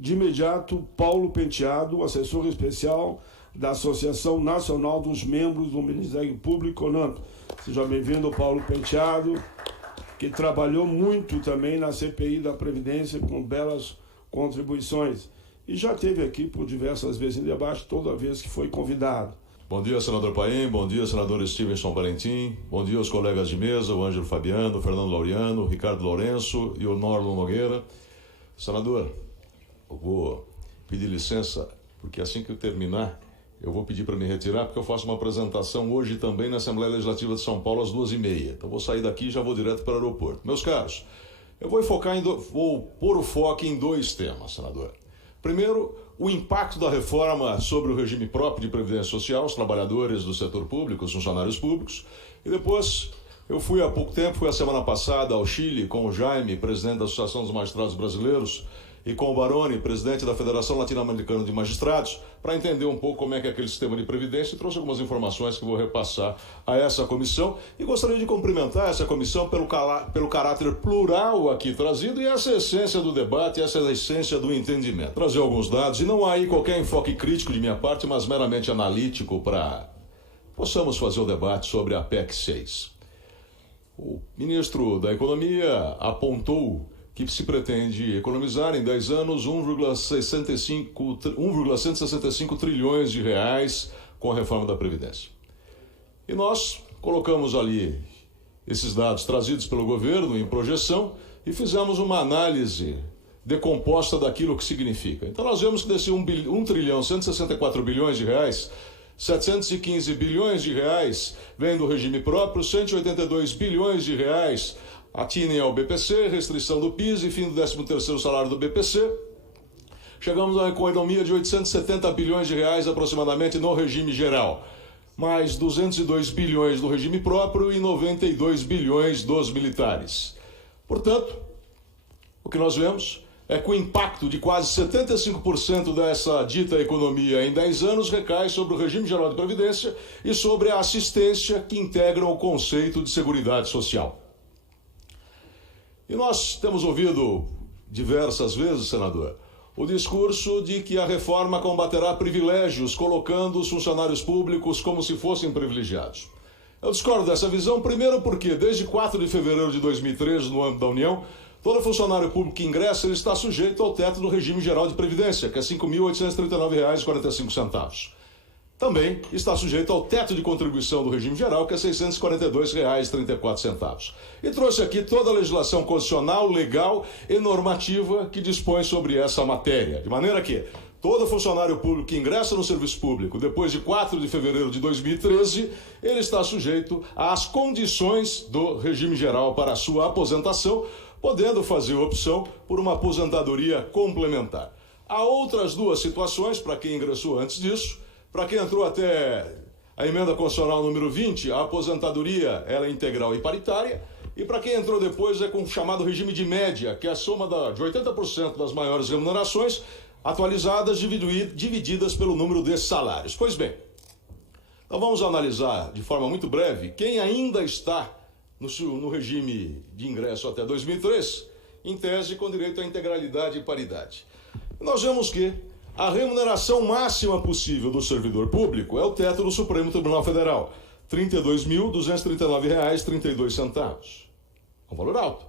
De imediato, Paulo Penteado, assessor especial da Associação Nacional dos Membros do Ministério Público CONAMP. Seja bem-vindo, Paulo Penteado, que trabalhou muito também na CPI da Previdência com belas contribuições e já esteve aqui por diversas vezes em debate, toda vez que foi convidado. Bom dia, senador Paim, bom dia, senador Stevenson Valentim, bom dia aos colegas de mesa, o Ângelo Fabiano, o Fernando Laureano, o Ricardo Lourenço e o Norlon Nogueira. Senador, eu vou pedir licença, porque assim que eu terminar, eu vou pedir para me retirar, porque eu faço uma apresentação hoje também na Assembleia Legislativa de São Paulo às 2h30. Então vou sair daqui e já vou direto para o aeroporto. Meus caros, eu vou vou pôr o foco em dois temas, senador. Primeiro, o impacto da reforma sobre o regime próprio de previdência social, os trabalhadores do setor público, os funcionários públicos. E depois, eu fui há pouco tempo, fui a semana passada ao Chile com o Jaime, presidente da Associação dos Magistrados Brasileiros, e com o Baroni, presidente da Federação Latino-Americana de Magistrados, para entender um pouco como é que é aquele sistema de previdência, e trouxe algumas informações que vou repassar a essa comissão, e gostaria de cumprimentar essa comissão pelo caráter plural aqui trazido, e essa é a essência do debate, essa é a essência do entendimento. Trazer alguns dados, e não há aí qualquer enfoque crítico de minha parte, mas meramente analítico para possamos fazer o debate sobre a PEC 6. O ministro da Economia apontou que se pretende economizar em 10 anos 1,165 trilhões de reais com a reforma da Previdência. E nós colocamos ali esses dados trazidos pelo governo em projeção e fizemos uma análise decomposta daquilo que significa. Então nós vemos que desse 1 trilhão 164 bilhões de reais, 715 bilhões de reais vem do regime próprio, 182 bilhões de reais atinem ao BPC, restrição do PIS e fim do 13º salário do BPC. Chegamos a uma economia de 870 bilhões de reais aproximadamente no regime geral, mais 202 bilhões do regime próprio e 92 bilhões dos militares. Portanto, o que nós vemos é que o impacto de quase 75% dessa dita economia em 10 anos recai sobre o regime geral de previdência e sobre a assistência que integram o conceito de seguridade social. E nós temos ouvido diversas vezes, senador, o discurso de que a reforma combaterá privilégios, colocando os funcionários públicos como se fossem privilegiados. Eu discordo dessa visão, primeiro porque desde 4 de fevereiro de 2013, no âmbito da União, todo funcionário público que ingressa ele está sujeito ao teto do regime geral de previdência, que é R$ 5.839,45. Também está sujeito ao teto de contribuição do regime geral, que é R$ 642,34. E trouxe aqui toda a legislação constitucional, legal e normativa que dispõe sobre essa matéria. De maneira que todo funcionário público que ingressa no serviço público depois de 4 de fevereiro de 2013, ele está sujeito às condições do regime geral para a sua aposentação, podendo fazer opção por uma aposentadoria complementar. Há outras duas situações para quem ingressou antes disso. Para quem entrou até a emenda constitucional número 20, a aposentadoria ela é integral e paritária. E para quem entrou depois é com o chamado regime de média, que é a soma de 80% das maiores remunerações atualizadas divididas pelo número de salários. Pois bem, então vamos analisar de forma muito breve quem ainda está no regime de ingresso até 2003, em tese com direito à integralidade e paridade. Nós vemos que a remuneração máxima possível do servidor público é o teto do Supremo Tribunal Federal, R$ 32.239,32. É um valor alto.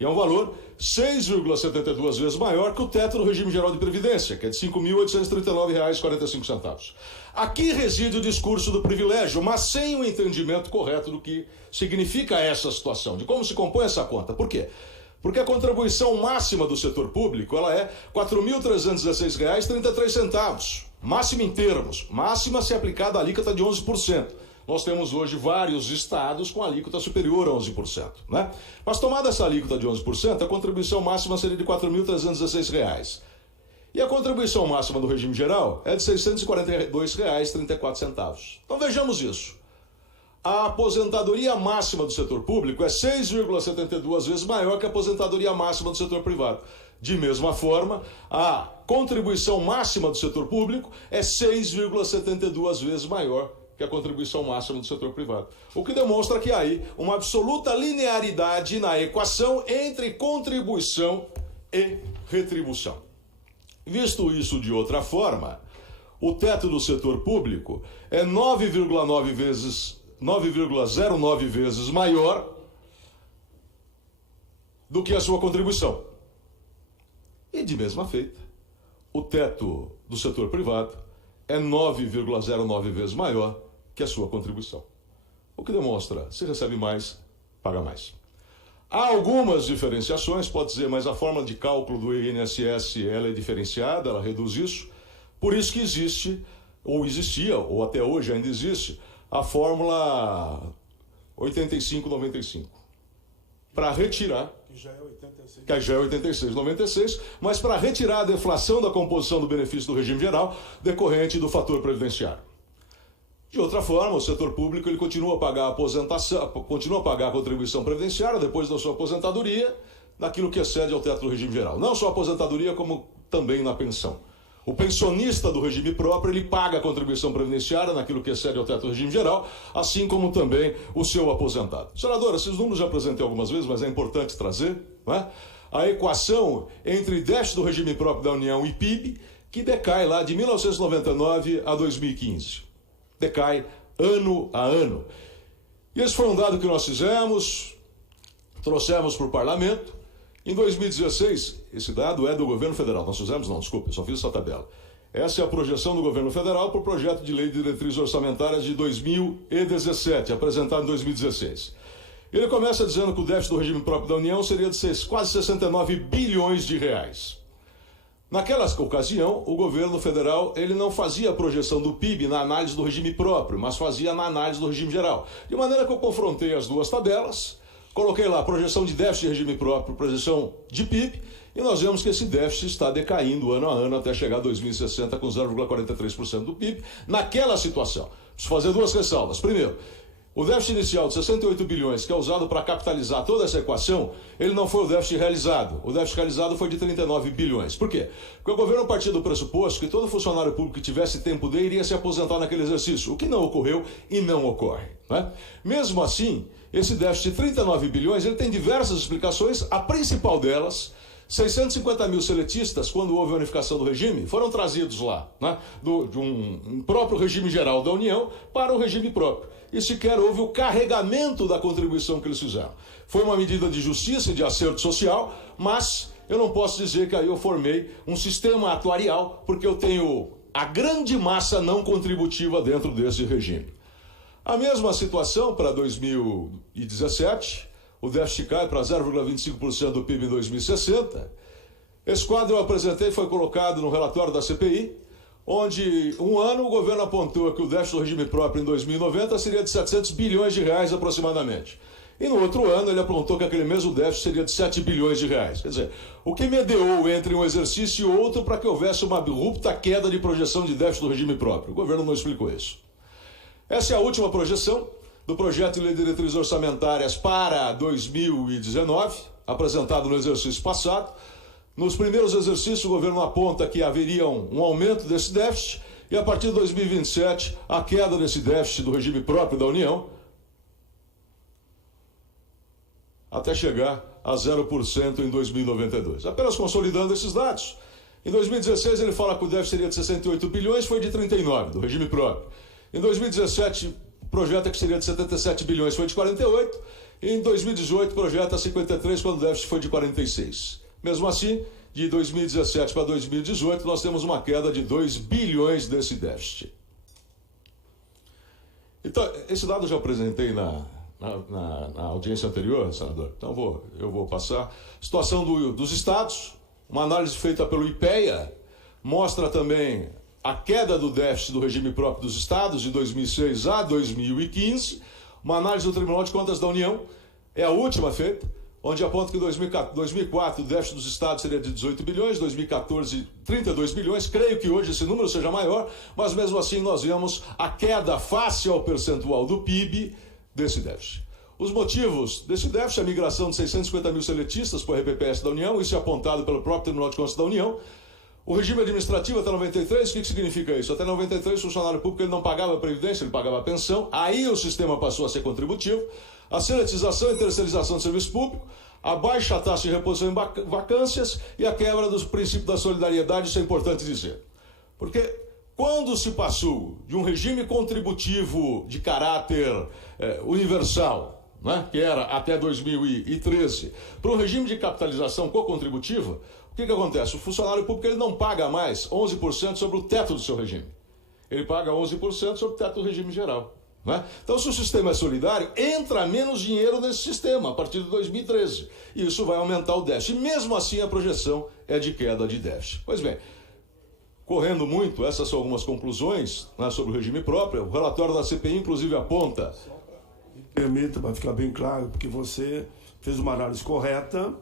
E é um valor 6,72 vezes maior que o teto do regime geral de previdência, que é de R$ 5.839,45. Aqui reside o discurso do privilégio, mas sem o entendimento correto do que significa essa situação, de como se compõe essa conta. Por quê? Porque a contribuição máxima do setor público ela é R$ 4.316,33. Máxima em termos, máxima se aplicada a alíquota de 11%. Nós temos hoje vários estados com alíquota superior a 11%, né? Mas tomada essa alíquota de 11%, a contribuição máxima seria de R$ 4.316. E a contribuição máxima do regime geral é de R$ 642,34. Então vejamos isso. A aposentadoria máxima do setor público é 6,72 vezes maior que a aposentadoria máxima do setor privado. De mesma forma, a contribuição máxima do setor público é 6,72 vezes maior que a contribuição máxima do setor privado. O que demonstra que há aí uma absoluta linearidade na equação entre contribuição e retribuição. Visto isso de outra forma, o teto do setor público é 9,09 vezes maior do que a sua contribuição. E de mesma feita, o teto do setor privado é 9,09 vezes maior que a sua contribuição. O que demonstra, se recebe mais, paga mais. Há algumas diferenciações, pode dizer, mas a forma de cálculo do INSS ela é diferenciada, ela reduz isso. Por isso que existe, ou existia, ou até hoje ainda existe, a fórmula 85-95. Para retirar, que já é 86,96, mas para retirar a deflação da composição do benefício do regime geral decorrente do fator previdenciário. De outra forma, o setor público ele continua a pagar a aposentação, continua a pagar a contribuição previdenciária depois da sua aposentadoria, naquilo que excede ao teto do regime geral. Não só a aposentadoria, como também na pensão. O pensionista do regime próprio, ele paga a contribuição previdenciária naquilo que excede ao teto do regime geral, assim como também o seu aposentado. Senador, esses números já apresentei algumas vezes, mas é importante trazer, não é? A equação entre déficit do regime próprio da União e PIB, que decai lá de 1999 a 2015. Decai ano a ano. E esse foi um dado que nós fizemos, trouxemos para o parlamento. Em 2016, esse dado é do governo federal. Nós fizemos, não, desculpa, eu só fiz essa tabela. Essa é a projeção do governo federal para o projeto de lei de diretrizes orçamentárias de 2017, apresentado em 2016. Ele começa dizendo que o déficit do regime próprio da União seria de quase 69 bilhões de reais. Naquela ocasião, o governo federal ele não fazia a projeção do PIB na análise do regime próprio, mas fazia na análise do regime geral. De maneira que eu confrontei as duas tabelas, coloquei lá projeção de déficit de regime próprio, projeção de PIB, e nós vemos que esse déficit está decaindo ano a ano até chegar a 2060 com 0,43% do PIB. Naquela situação, preciso fazer duas ressalvas. Primeiro, o déficit inicial de 68 bilhões, que é usado para capitalizar toda essa equação, ele não foi o déficit realizado. O déficit realizado foi de 39 bilhões. Por quê? Porque o governo partiu do pressuposto que todo funcionário público que tivesse tempo D iria se aposentar naquele exercício, o que não ocorreu e não ocorre, né? Mesmo assim, esse déficit de 39 bilhões ele tem diversas explicações, a principal delas, 650 mil seletistas, quando houve a unificação do regime, foram trazidos lá, né, de um próprio regime geral da União para o regime próprio. E sequer houve o carregamento da contribuição que eles fizeram. Foi uma medida de justiça e de acerto social, mas eu não posso dizer que aí eu formei um sistema atuarial, porque eu tenho a grande massa não contributiva dentro desse regime. A mesma situação para 2017, o déficit cai para 0,25% do PIB em 2060. Esse quadro eu apresentei foi colocado no relatório da CPI, onde um ano o governo apontou que o déficit do regime próprio em 2090 seria de 700 bilhões de reais aproximadamente. E no outro ano ele apontou que aquele mesmo déficit seria de 7 bilhões de reais. Quer dizer, o que mediou entre um exercício e outro para que houvesse uma abrupta queda de projeção de déficit do regime próprio. O governo não explicou isso. Essa é a última projeção do projeto de lei de diretrizes orçamentárias para 2019, apresentado no exercício passado. Nos primeiros exercícios, o governo aponta que haveria um aumento desse déficit e, a partir de 2027, a queda desse déficit do regime próprio da União até chegar a 0% em 2092. Apenas consolidando esses dados. Em 2016, ele fala que o déficit seria de 68 bilhões, foi de 39, do regime próprio. Em 2017, projeta que seria de 77 bilhões, foi de 48. E em 2018, projeta 53, quando o déficit foi de 46. Mesmo assim, de 2017 para 2018, nós temos uma queda de 2 bilhões desse déficit. Então, esse dado eu já apresentei na audiência anterior, senador. Então eu vou passar. Situação dos estados, uma análise feita pelo IPEA, mostra também a queda do déficit do regime próprio dos estados de 2006 a 2015. Uma análise do Tribunal de Contas da União, é a última feita, onde aponta que em 2004 o déficit dos estados seria de 18 bilhões, 2014 32 bilhões, creio que hoje esse número seja maior, mas mesmo assim nós vemos a queda face ao percentual do PIB desse déficit. Os motivos desse déficit, a migração de 650 mil seletistas para o RPPS da União, isso é apontado pelo próprio Tribunal de Contas da União. O regime administrativo até 93, o que significa isso? Até 93 o funcionário público ele não pagava previdência, ele pagava pensão, aí o sistema passou a ser contributivo. A seletização e terceirização do serviço público, a baixa taxa de reposição em vacâncias e a quebra dos princípios da solidariedade, isso é importante dizer. Porque quando se passou de um regime contributivo de caráter universal, né, que era até 2013, para um regime de capitalização co-contributiva, o que acontece? O funcionário público ele não paga mais 11% sobre o teto do seu regime. Ele paga 11% sobre o teto do regime geral. Né? Então, se o sistema é solidário, entra menos dinheiro nesse sistema a partir de 2013. E isso vai aumentar o déficit. E mesmo assim, a projeção é de queda de déficit. Pois bem, correndo muito, essas são algumas conclusões, né, sobre o regime próprio. O relatório da CPI, inclusive, aponta... Me permita, para ficar bem claro, porque você fez uma análise correta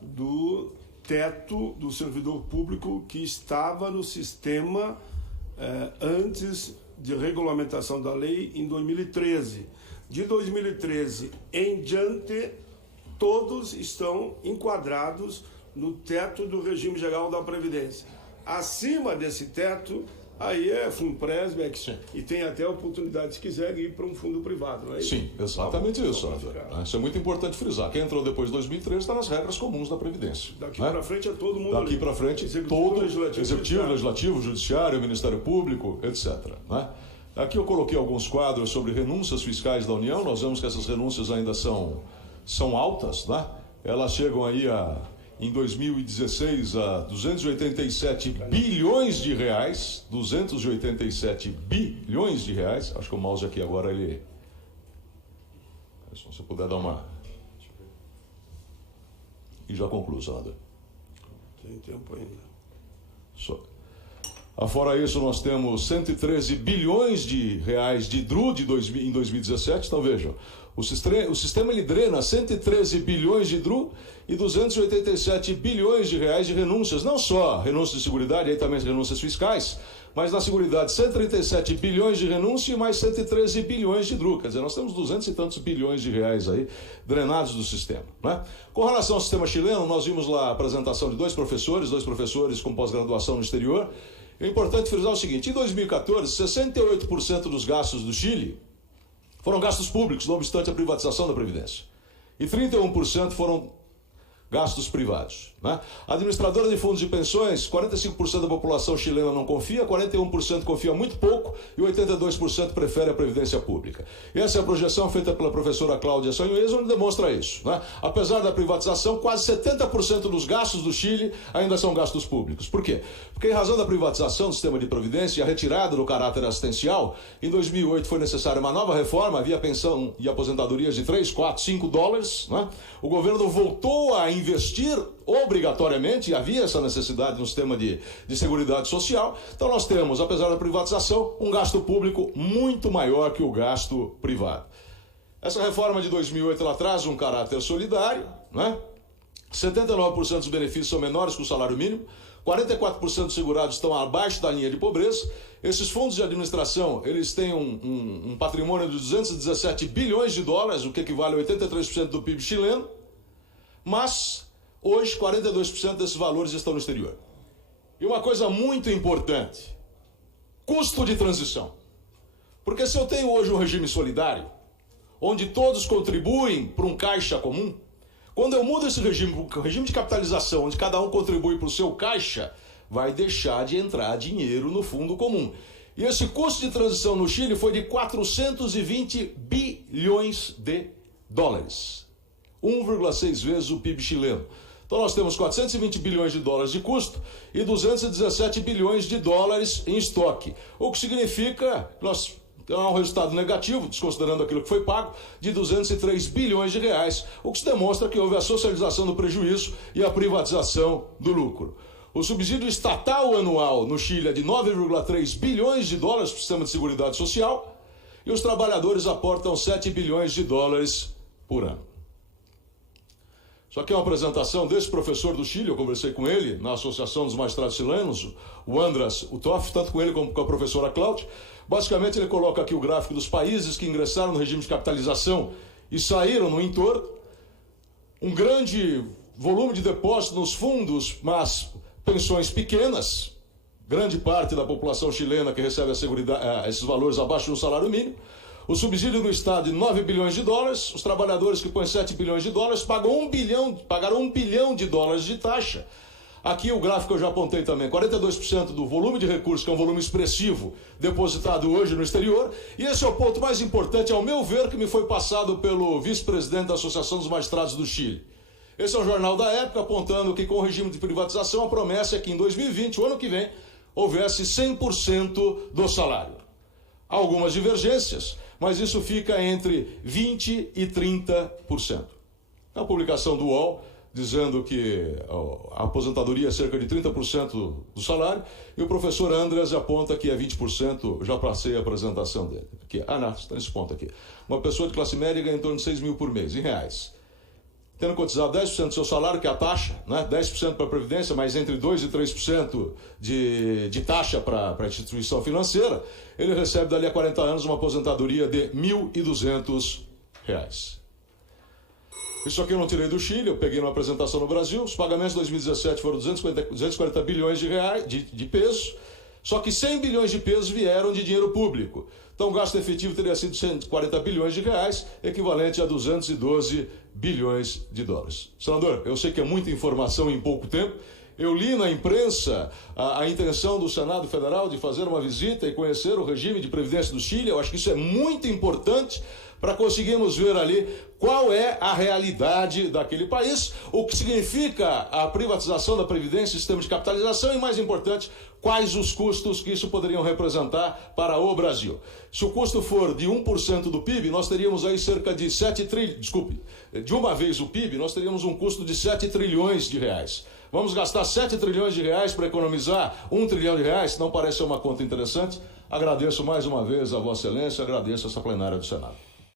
do teto do servidor público que estava no sistema antes de regulamentação da lei em 2013. De 2013 em diante, todos estão enquadrados no teto do regime geral da Previdência. Acima desse teto, aí é Funpresbex e tem até a oportunidade, se quiser, ir para um fundo privado, não é isso? Sim, exatamente isso. Isso é muito importante frisar. Quem entrou depois de 2013 está nas regras comuns da Previdência. Daqui para frente é todo mundo. Daqui para frente, todo Executivo, Legislativo, Judiciário, Ministério Público, etc. Né? Aqui eu coloquei alguns quadros sobre renúncias fiscais da União. Nós vemos que essas renúncias ainda são altas, né? Elas chegam aí em 2016 a 287 bilhões de reais. 287 bilhões de reais. Acho que o mouse aqui agora ele... Se você puder dar uma... E já concluo, senador. Tem tempo ainda. Afora isso, nós temos 113 bilhões de reais de DRU em 2017. Então vejam, o sistema ele drena 113 bilhões de DRU e 287 bilhões de reais de renúncias. Não só renúncias de seguridade, aí também renúncias fiscais, mas na seguridade 137 bilhões de renúncia e mais 113 bilhões de DRU. Quer dizer, nós temos 200 e tantos bilhões de reais aí drenados do sistema. Né? Com relação ao sistema chileno, nós vimos lá a apresentação de dois professores com pós-graduação no exterior. É importante frisar o seguinte: em 2014, 68% dos gastos do Chile foram gastos públicos, não obstante a privatização da Previdência. E 31% foram gastos privados. Né? A administradora de fundos de pensões, 45% da população chilena não confia, 41% confia muito pouco e 82% prefere a previdência pública. E essa é a projeção feita pela professora Cláudia Sanhuez, onde demonstra isso. Né? Apesar da privatização, quase 70% dos gastos do Chile ainda são gastos públicos. Por quê? Porque em razão da privatização do sistema de previdência e a retirada do caráter assistencial, em 2008 foi necessária uma nova reforma, havia pensão e aposentadorias de 3, 4, 5 dólares. Né? O governo voltou a investir obrigatoriamente, e havia essa necessidade no sistema de seguridade social. Então nós temos, apesar da privatização, um gasto público muito maior que o gasto privado. Essa reforma de 2008 ela traz um caráter solidário, né? 79% dos benefícios são menores que o salário mínimo, 44% dos segurados estão abaixo da linha de pobreza. Esses fundos de administração, eles têm um patrimônio de 217 bilhões de dólares, o que equivale a 83% do PIB chileno, mas hoje 42% desses valores estão no exterior. E uma coisa muito importante: custo de transição. Porque se eu tenho hoje um regime solidário, onde todos contribuem para um caixa comum, quando eu mudo esse regime para um regime de capitalização, onde cada um contribui para o seu caixa, vai deixar de entrar dinheiro no fundo comum. E esse custo de transição no Chile foi de 420 bilhões de dólares. 1,6 vezes o PIB chileno. Então nós temos 420 bilhões de dólares de custo e 217 bilhões de dólares em estoque. O que significa que nós temos um resultado negativo, desconsiderando aquilo que foi pago, de 203 bilhões de reais, o que se demonstra que houve a socialização do prejuízo e a privatização do lucro. O subsídio estatal anual no Chile é de 9,3 bilhões de dólares para o sistema de seguridade social e os trabalhadores aportam 7 bilhões de dólares por ano. Isso aqui é uma apresentação desse professor do Chile, eu conversei com ele na Associação dos Magistrados Chilenos, o Andras Utoff, tanto com ele como com a professora Cláudia. Basicamente ele coloca aqui o gráfico dos países que ingressaram no regime de capitalização e saíram no entorno. Um grande volume de depósito nos fundos, mas pensões pequenas, grande parte da população chilena que recebe esses valores abaixo do salário mínimo. O subsídio do Estado de 9 bilhões de dólares, os trabalhadores que põem 7 bilhões de dólares pagaram 1 bilhão de dólares de taxa. Aqui o gráfico eu já apontei também, 42% do volume de recursos, que é um volume expressivo, depositado hoje no exterior. E esse é o ponto mais importante, ao meu ver, que me foi passado pelo vice-presidente da Associação dos Magistrados do Chile. Esse é um jornal da época apontando que com o regime de privatização a promessa é que em 2020, o ano que vem, houvesse 100% do salário. Há algumas divergências, mas isso fica entre 20% e 30%. A publicação do UOL dizendo que a aposentadoria é cerca de 30% do salário, e o professor Andreas aponta que é 20%, já passei a apresentação dele. Aqui, não, está nesse ponto aqui. Uma pessoa de classe média ganha em torno de 6 mil por mês, em reais. Tendo cotizado 10% do seu salário, que é a taxa, né? 10% para a Previdência, mas entre 2% e 3% de taxa para a instituição financeira, ele recebe dali a 40 anos uma aposentadoria de R$ 1.200. Isso aqui eu não tirei do Chile, eu peguei numa apresentação no Brasil. Os pagamentos de 2017 foram 240 bilhões de pesos, só que 100 bilhões de pesos vieram de dinheiro público. Então o gasto efetivo teria sido 140 bilhões de reais, equivalente a 212 bilhões de dólares. Senador, eu sei que é muita informação em pouco tempo. Eu li na imprensa a intenção do Senado Federal de fazer uma visita e conhecer o regime de previdência do Chile. Eu acho que isso é muito importante para conseguirmos ver ali qual é a realidade daquele país, o que significa a privatização da Previdência, sistema de capitalização e, mais importante, quais os custos que isso poderiam representar para o Brasil. Se o custo for de 1% do PIB, nós teríamos aí cerca de 7 trilhões, desculpe, de uma vez o PIB, nós teríamos um custo de 7 trilhões de reais. Vamos gastar 7 trilhões de reais para economizar 1 trilhão de reais? Não parece ser uma conta interessante? Agradeço mais uma vez a Vossa Excelência, agradeço essa plenária do Senado.